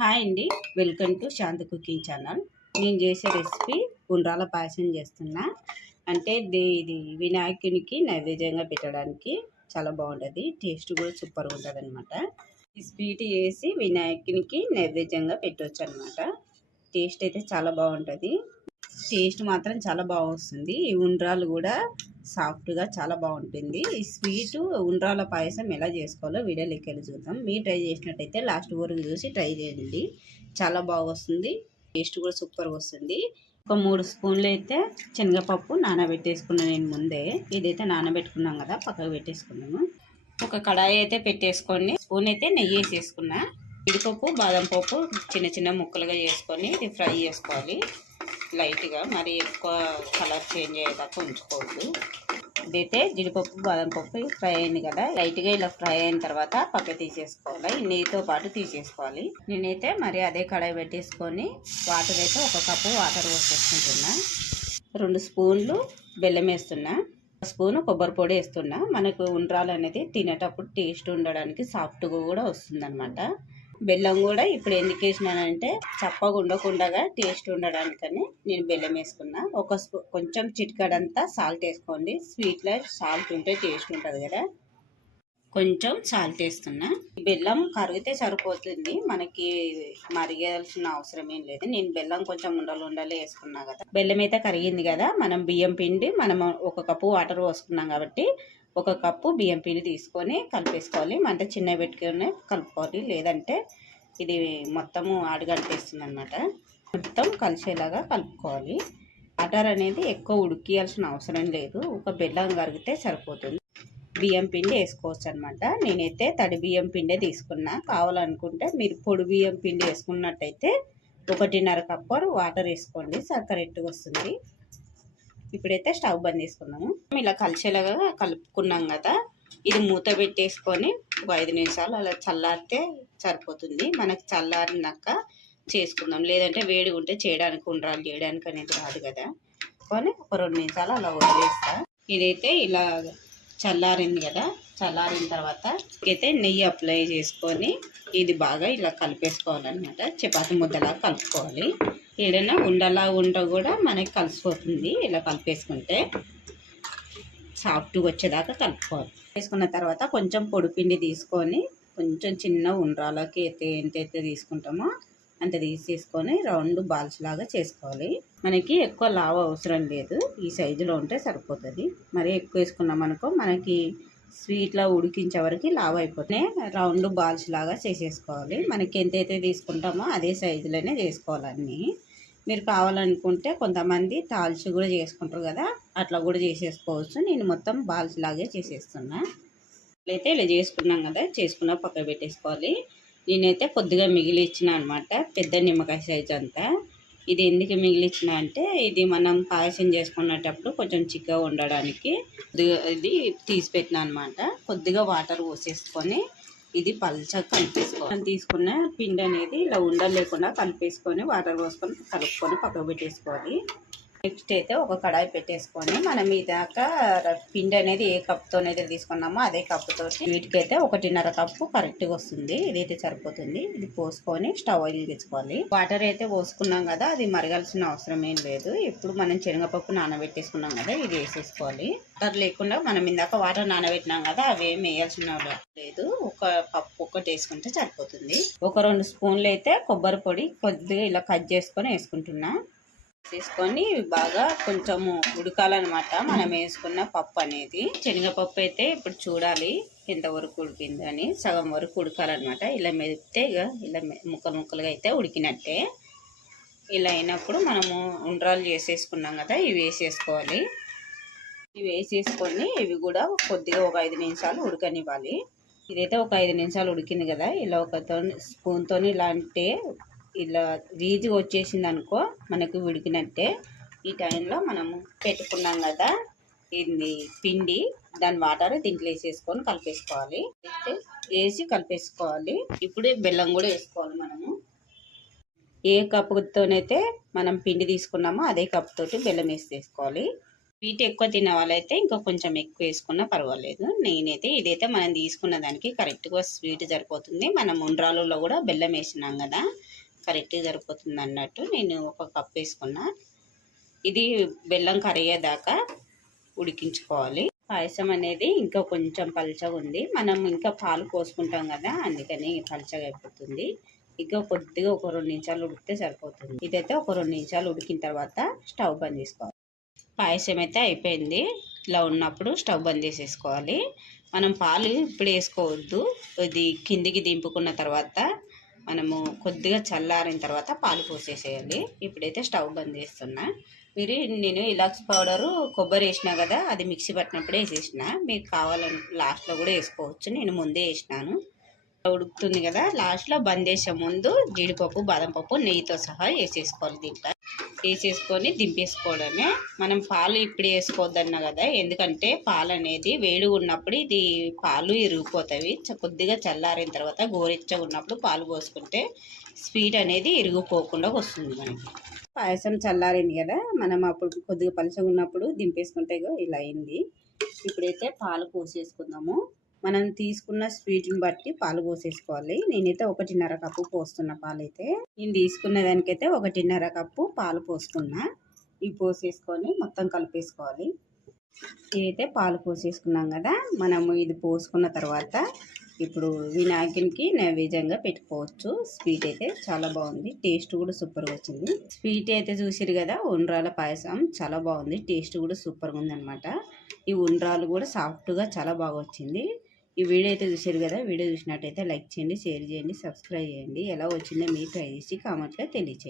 Hi అండి, welcome to Shanti cooking channel. నేను చేసే రెసిపీ ఉండ్రాల పాయసం చేస్తున్నా. అంటే ఇది వినాయకునికి నైవేద్యంగా పెట్టడానికి చాలా బాగుంటుంది. టేస్ట్ కూడా సూపర్గా ఉంటుంది అనమాట. ఈ స్వీట్ చేసి వినాయకునికి నైవేద్యంగా పెట్టవచ్చు అనమాట. టేస్ట్ అయితే చాలా బాగుంటుంది. టేస్ట్ మాత్రం చాలా బాగా వస్తుంది. ఈ ఉండ్రాలు కూడా సాఫ్ట్గా చాలా బాగుంటుంది. ఈ స్వీట్ ఉండ్రాల పాయసం ఎలా చేసుకోవాలో వీడియోలోకి వెళ్ళి చూద్దాం. మీరు ట్రై చేసినట్టయితే లాస్ట్ వరకు చూసి ట్రై చేయండి. చాలా బాగా వస్తుంది. టేస్ట్ కూడా సూపర్గా వస్తుంది. ఒక 3 స్పూన్లు అయితే శనగపప్పు నానబెట్టేసుకున్నాను నేను ముందే. ఇదైతే నానబెట్టుకున్నాం కదా, పక్కకు పెట్టేసుకున్నాము. ఒక కడాయి అయితే పెట్టేసుకొని స్పూన్ అయితే నెయ్యి వేసేసుకున్నా. జీడిపప్పు బాదం పప్పు చిన్న చిన్న ముక్కలుగా చేసుకొని ఇది ఫ్రై చేసుకోవాలి లైట్గా. మరి ఎక్కువ కలర్ చేంజ్ అయ్యేదాకా ఉంచుకోవద్దు. ఇదైతే జీడిపప్పు బాదం పప్పు ఫ్రై అయింది కదా, లైట్గా ఇలా ఫ్రై అయిన తర్వాత పక్క తీసేసుకోవాలి. నెయ్యితో పాటు తీసేసుకోవాలి. నేనైతే మరి అదే కడాయి పెట్టేసుకొని వాటర్ అయితే 1 కప్పు వాటర్ పోసేసుకుంటున్నా. 2 స్పూన్లు బెల్లం వేస్తున్నా. 1 స్పూను కొబ్బరి పొడి వేస్తున్నా. మనకు ఉండ్రాలు అనేది తినేటప్పుడు టేస్ట్ ఉండడానికి సాఫ్ట్గా కూడా వస్తుంది అనమాట. బెల్లం కూడా ఇప్పుడు ఎందుకు వేసినానంటే చప్పగా ఉండకుండా టేస్ట్ ఉండడానికని నేను బెల్లం వేసుకున్నా. కొంచెం చిటికడంతా సాల్ట్ వేసుకోండి. స్వీట్లో సాల్ట్ ఉంటే టేస్ట్ ఉంటుంది కదా, కొంచెం సాల్ట్ వేస్తున్నా. బెల్లం కరిగితే సరిపోతుంది, మనకి మరిగాల్సిన అవసరం ఏం లేదు. నేను బెల్లం కొంచెం ఉండలు వేసుకున్నా కదా. బెల్లం అయితే కరిగింది కదా, మనం బియ్యం పిండి 1 కప్పు వాటర్ పోసుకున్నాం కాబట్టి 1 కప్పు బియ్యం పిండి తీసుకొని కలిపేసుకోవాలి. మంట చిన్న పెట్టుకొని కలుపుకోవాలి, లేదంటే ఇది మొత్తము ఆడగంటేస్తుంది అనమాట. మొత్తం కలిసేలాగా కలుపుకోవాలి. వాటర్ అనేది ఎక్కువ ఉడికియాల్సిన అవసరం లేదు, ఒక బెల్లం కరిగితే సరిపోతుంది. బియ్యం పిండి వేసుకోవచ్చు అనమాట. నేనైతే తడి బియ్యం పిండే తీసుకున్నా. కావాలనుకుంటే మీరు పొడి బియ్యం పిండి వేసుకున్నట్టయితే 1.5 కప్పు వాటర్ వేసుకోండి, కరెక్ట్గా వస్తుంది. ఇప్పుడైతే స్టవ్ బంద్ చేసుకున్నాము. ఇలా కలిసేలాగా కలుపుకున్నాం కదా, ఇది మూత పెట్టేసుకొని ఒక 5 నిమిషాలు అలా చల్లారితే సరిపోతుంది. మనకు చల్లారినాక చేసుకుందాం, లేదంటే వేడి ఉంటే చేయడానికి ఉండ్రాలు చేయడానికి అనేది రాదు కదా. కొని ఒక 2 నిమిషాలు అలా వదిలేస్తా. ఇదైతే ఇలా చల్లారింది కదా, చల్లారిన తర్వాత అయితే నెయ్యి అప్లై చేసుకొని ఇది బాగా ఇలా కలిపేసుకోవాలన్నమాట. చపాతి ముద్దలా కలుపుకోవాలి. ఏదైనా ఉండలా కూడా మనకి కలిసిపోతుంది. ఇలా కలిపేసుకుంటే సాఫ్ట్గా వచ్చేదాకా కలుపుకోవాలి. వేసుకున్న తర్వాత కొంచెం పొడిపిండి తీసుకొని కొంచెం చిన్న ఉండ్రాలకి ఎంతైతే తీసుకుంటామో అంత తీసేసుకొని రౌండ్ బాల్స్ లాగా చేసుకోవాలి. మనకి ఎక్కువ లావు అవసరం లేదు, ఈ సైజులో ఉంటే సరిపోతుంది. మరి ఎక్కువ వేసుకున్నాం అనుకో మనకి స్వీట్లో ఉడికించే వరకు లావు అయిపోతే రౌండ్ బాల్స్ లాగా చేసేసుకోవాలి. మనకి ఎంతైతే తీసుకుంటామో అదే సైజులోనే చేసుకోవాలన్నీ. మీరు కావాలనుకుంటే కొంతమంది తాల్చి కూడా చేసుకుంటారు కదా, అట్లా కూడా చేసేసుకోవచ్చు. నేను మొత్తం బాల్స్ లాగే చేసేస్తున్నా. అయితే ఇలా చేసుకున్నాం కదా, చేసుకున్న పక్క పెట్టేసుకోవాలి. నేనైతే కొద్దిగా మిగిలిచ్చిన అనమాట, పెద్ద నిమ్మకాయ సైజ్ అంతా. ఇది ఎందుకు మిగిలిచ్చిన అంటే ఇది మనం పాయసం చేసుకునేటప్పుడు కొంచెం చిక్కగా ఉండడానికి ఇది తీసి పెట్టిన అనమాట. కొద్దిగా వాటర్ పోసేసుకొని ఇది పల్చగా కలిపేసుకోవాలి. తీసుకున్న పిండి అనేది ఇలా ఉండలు లేకుండా కలిపేసుకొని వాటర్ పోసుకొని కలుపుకొని పక్కకు పెట్టేసుకోవాలి. నెక్స్ట్ అయితే ఒక కడాయి పెట్టేసుకొని మనం ఇదాకా పిండి అనేది ఏ కప్తో అయితే తీసుకున్నామో అదే కప్పుతో వీటికైతే 1.5 కప్పు కరెక్ట్గా వస్తుంది. ఇదైతే సరిపోతుంది. ఇది పోసుకొని స్టవ్ వెలిగించుకోవాలి. వాటర్ అయితే పోసుకున్నాం కదా, అది మరగాల్సిన అవసరం ఏం లేదు. ఇప్పుడు మనం శనగపప్పు నానబెట్టేసుకున్నాం కదా, ఇది వేసేసుకోవాలి. వాటర్ లేకుండా మనం ఇందాక వాటర్ నానబెట్టినాం కదా, అవి ఏమి వేయాల్సిన లేదు. ఒక కప్పు ఒక్కటి వేసుకుంటే సరిపోతుంది. ఒక 2 స్పూన్లు అయితే కొబ్బరి పొడి కొద్దిగా ఇలా కట్ చేసుకొని వేసుకుంటున్నా. తీసుకొని బాగా కొంచెము ఉడకాలన్నమాట మనం వేసుకున్న పప్పు అనేది. శనగపప్పు అయితే ఇప్పుడు చూడాలి ఎంతవరకు ఉడికిందని, సగం వరకు ఉడకాలన్నమాట. ఇలా మెదిపితే ఇలా ముక్కలుగా అయితే ఉడికినట్టే. ఇలా అయినప్పుడు మనము ఉండ్రాలు చేసేసుకున్నాం కదా, ఇవి వేసేసుకోవాలి. ఇవి వేసేసుకొని ఇవి కూడా కొద్దిగా ఒక 5 నిమిషాలు ఉడకనివ్వాలి. ఇదైతే ఒక 5 నిమిషాలు ఉడికింది కదా, ఇలా ఒక స్పూన్తో ఇలా అంటే ఇలా రీజి వచ్చేసింది అనుకో మనకు ఉడికినట్టే. ఈ టైంలో మనము పెట్టుకున్నాం కదా ఇది పిండి, దాని వాటర్ దీంట్లో వేసేసుకొని కలిపేసుకోవాలి. వేసి కలిపేసుకోవాలి. ఇప్పుడు బెల్లం కూడా వేసుకోవాలి. మనము ఏ కప్పుతోనైతే మనం పిండి తీసుకున్నామో అదే కప్పుతోటి బెల్లం వేసేసుకోవాలి. స్వీట్ ఎక్కువ తినే వాళ్ళైతే ఇంకా కొంచెం ఎక్కువ వేసుకున్నా పర్వాలేదు. నేనైతే ఇదైతే మనం తీసుకున్న దానికి కరెక్ట్గా స్వీట్ సరిపోతుంది. మనం ఉండ్రాలలో కూడా బెల్లం వేసినాం కదా, కరెక్ట్గా సరిపోతుంది అన్నట్టు నేను ఒక కప్ వేసుకున్నా. ఇది బెల్లం కరిగేదాకా ఉడికించుకోవాలి. పాయసం అనేది ఇంకా కొంచెం పల్చగా ఉంది, మనం ఇంకా పాలు పోసుకుంటాం కదా, అందుకని పల్చగా అయిపోతుంది. ఇంకా కొద్దిగా ఒక 2 నిమిషాలు ఉడికితే సరిపోతుంది. ఇదైతే ఒక 2 నిమిషాలు ఉడికిన తర్వాత స్టవ్ బంద్ చేసుకోవాలి. పాయసం అయితే అయిపోయింది. ఇలా ఉన్నప్పుడు స్టవ్ బంద్ చేసేసుకోవాలి. మనం పాలు ఇప్పుడు వేసుకోవద్దు, ఇది కిందికి దింపుకున్న తర్వాత మనము కొద్దిగా చల్లారిన తర్వాత పాలు పోసేసేయాలి. ఇప్పుడైతే స్టవ్ బంద్ చేస్తున్నా. నేను ఇలాక్స్ పౌడరు కొబ్బరి వేసినా కదా, అది మిక్సీ పట్టినప్పుడే వేసేసిన. మీకు కావాలని లాస్ట్లో కూడా వేసుకోవచ్చు, నేను ముందే వేసినాను. ఉడుకుతుంది కదా, లాస్ట్లో బంద్ చేసే ముందు జీడిపప్పు బాదం పప్పు నెయ్యితో సహా వేసేసుకోవాలి. దీంట్లో వేసేసుకొని దింపేసుకోవడమే. మనం పాలు ఇప్పుడు వేసుకోవద్దన్నా కదా, ఎందుకంటే పాలు అనేది వేడిగా ఉన్నప్పుడు ఇది పాలు ఇరిగిపోతాయి. కొద్దిగా చల్లారిన తర్వాత గోరెచ్చగా ఉన్నప్పుడు పాలు పోసుకుంటే స్వీట్ అనేది ఇరిగిపోకుండా వస్తుంది మనకి. పాయసం చల్లారింది కదా, మనం అప్పుడు కొద్దిగా పలుచగా ఉన్నప్పుడు దింపేసుకుంటే ఇలా అయింది. ఇప్పుడైతే పాలు పోసేసుకుందాము. మనం తీసుకున్న స్వీట్ని బట్టి పాలు పోసేసుకోవాలి. నేనైతే 1.5 కప్పు పోస్తున్నా పాలైతే. నేను తీసుకున్న దానికైతే 1.5 కప్పు పాలు పోసుకున్నా. ఇవి పోసేసుకొని మొత్తం కలిపేసుకోవాలి. ఇదైతే పాలు పోసేసుకున్నాం కదా, మనము ఇది పోసుకున్న తర్వాత ఇప్పుడు వినాయకునికి నైవేద్యంగా పెట్టుకోవచ్చు. స్వీట్ అయితే చాలా బాగుంది, టేస్ట్ కూడా సూపర్గా వచ్చింది. స్వీట్ అయితే చూసిరు కదా, ఉండ్రాల పాయసం చాలా బాగుంది, టేస్ట్ కూడా సూపర్గా ఉంది అనమాట. ఈ ఉండ్రాలు కూడా సాఫ్ట్గా చాలా బాగా వచ్చింది. ఈ వీడియో అయితే చూసారు కదా, వీడియో చూసినట్టయితే లైక్ చేయండి, షేర్ చేయండి, సబ్స్క్రైబ్ చేయండి. ఎలా వచ్చిందో మీరు ట్రై చేసి కామెంట్లో తెలియచేయండి.